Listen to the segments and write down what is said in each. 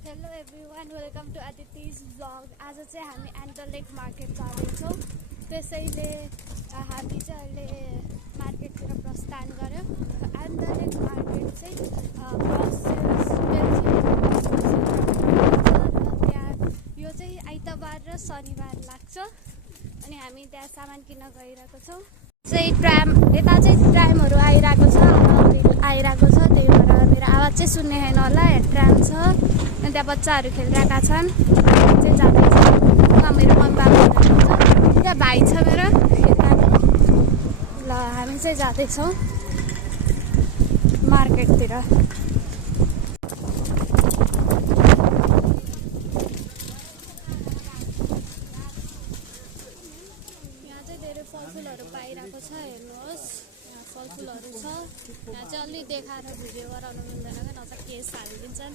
Hello everyone, welcome to Aditi's blog. आज चाहिँ हामी एन्टर लेक मार्केट जाँदैछौँ। त्यसैले हामी चाहिँ अहिले मार्केटतिर प्रस्थान गऱ्यौँ। एन्टर लेक मार्केट चाहिँ त्यहाँ यो चाहिँ आइतबार र शनिबार लाग्छ। अनि हामी त्यहाँ सामान किन्न गइरहेको छौँ। चाहिँ ट्राम यता चाहिँ ट्रामहरू आइरहेको छ, आइरहेको छ। त्यही भएर मेरो आवाज चाहिँ सुन्ने छैन होला। ट्राम छ अनि त्यहाँ बच्चाहरू खेलिरहेका छन्। हामी चाहिँ जाँदैछौँ। मेरो मम्मी बाबा हुनुहुन्छ, त्यहाँ भाइ छ मेरो खेलिरहेको। ल हामी चाहिँ जाँदैछौँ मार्केटतिर। यहाँ चाहिँ धेरै फलफुलहरू पाइरहेको छ, हेर्नुहोस्। यहाँ फलफुलहरू छ। यहाँ चाहिँ अलि देखाएर भिडियो गराउनु मिल्दैन क्या, नत्र केस हालिदिन्छन्।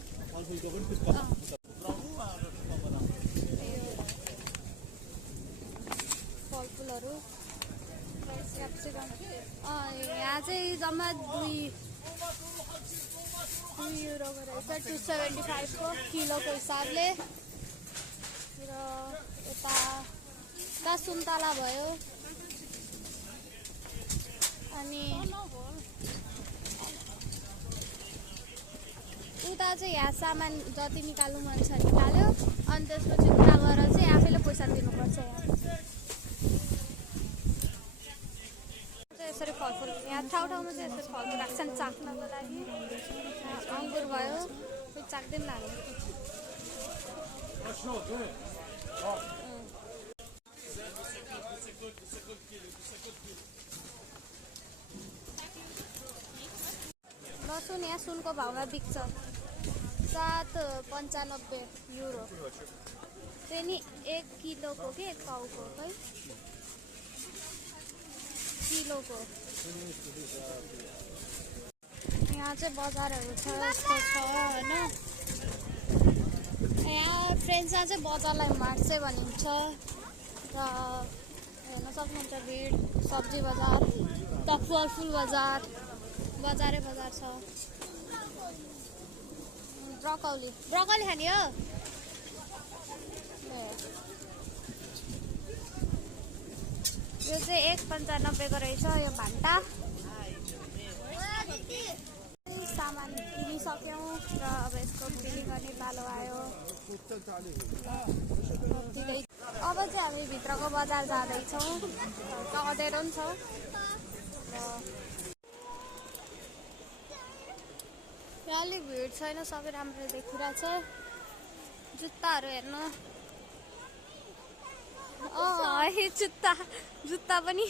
फलफुलहरू यहाँ चाहिँ जम्मा 2 युरोको रहेछ, 275 को किलोको हिसाबले। र यता सुन्तला भयो। अनि उता चाहिँ यहाँ सामान जति निकाल्नु मन छ निकाल्यो। अनि त्यसपछि उता गएर चाहिँ आफैले पैसा दिनुपर्छ। यहाँ यसरी फलफुल, यहाँ ठाउँमा चाहिँ यसरी फलफुल राख्छन् चाख्नको लागि। अङ्गुर भयो, चाख्दैन हामी। लसुन यहाँ सुनको भाउमा बिक्छ, 7.95 युरो। त्यो नि 1 किलोको के, 1 पाउको खै किलोको। यहाँ चाहिँ बजारहरू छ, यस्तो छ होइन। यहाँ फ्रेन्चमा चाहिँ बजारलाई मार्से भनिन्छ। र हेर्न सक्नुहुन्छ भिड, सब्जी बजार, त फलफुल बजार, बजारै बजार छ। ब्रोकोली खाने हो? यो चाहिँ 1.95 को रहेछ यो भान्टा। सामान किनिसक्यौँ र अब यसको बिक्री गर्ने पालो आयो। अब चाहिँ हामी भित्रको बजार जाँदैछौँ। अँधेरो पनि छ। यहाँ अलिक भिड छैन, सबै राम्रो देखिरहेछ। जुत्ताहरू हेर्नु। जुत्ता पनि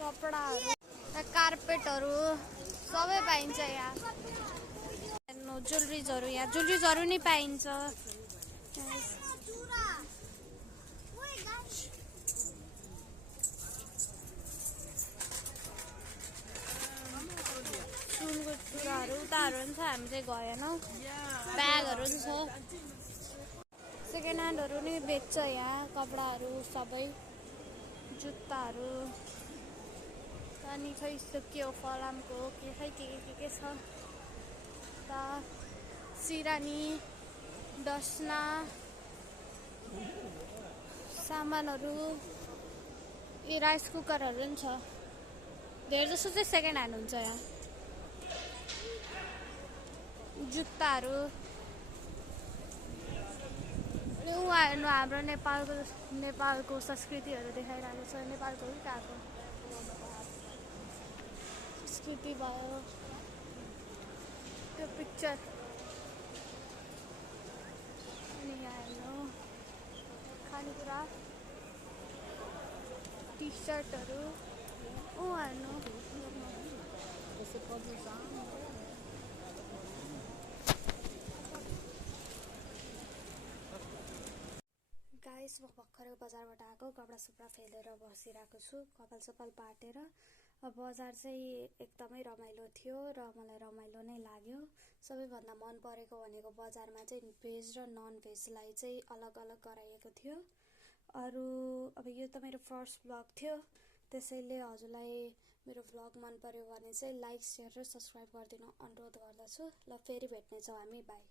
कपडाहरू, कार्पेटहरू सबै पाइन्छ यहाँ। हेर्नु ज्वेलरिजहरू, यहाँ ज्वेलरिजहरू नि पाइन्छ। सुनको चुराहरू उताहरू पनि छ, हामी चाहिँ गएनौँ। ब्यागहरू पनि छ, सेकेन्ड ह्यान्डहरू नि बेच्छ यहाँ। कपडाहरू सबै, जुत्ताहरू। अनि खै यस्तो के हो, फलामको के खै के छ। सिरानी, डस्ना सामानहरू, यो राइस कुकरहरू पनि छ। धेरै जस्तो चाहिँ सेकेन्ड ह्यान्ड हुन्छ यहाँ। जुत्ताहरू। उहाँ हेर्नु, हाम्रो नेपालको संस्कृतिहरू देखाइरहेको छ। नेपालको कि कहाँको संस्कृति भयो त्यो पिक्चर। अनि यहाँ हेर्नु खानेकुरा, टी सर्टहरू। हेर्नु गाइस, म भर्खरै बजारबाट आएको। कपडा सपडा फेलेर बसिरहेको छु, कपाल सपाल पाटेर। बजार चाहिँ एकदमै रमाइलो थियो र मलाई रमाइलो नै लाग्यो। सबैभन्दा मन परेको भनेको बजारमा चाहिँ भेज र नन भेजलाई चाहिँ अलग अलग गराइएको थियो। अरू अब यो त मेरो फर्स्ट ब्लग थियो। त्यसैले हजुरलाई मेरो भ्लग मन पर्यो भने चाहिँ लाइक, सेयर र सब्स्क्राइब गरिदिन अनुरोध गर्दछु। ल फेरि भेट्नेछौँ हामी, बाई।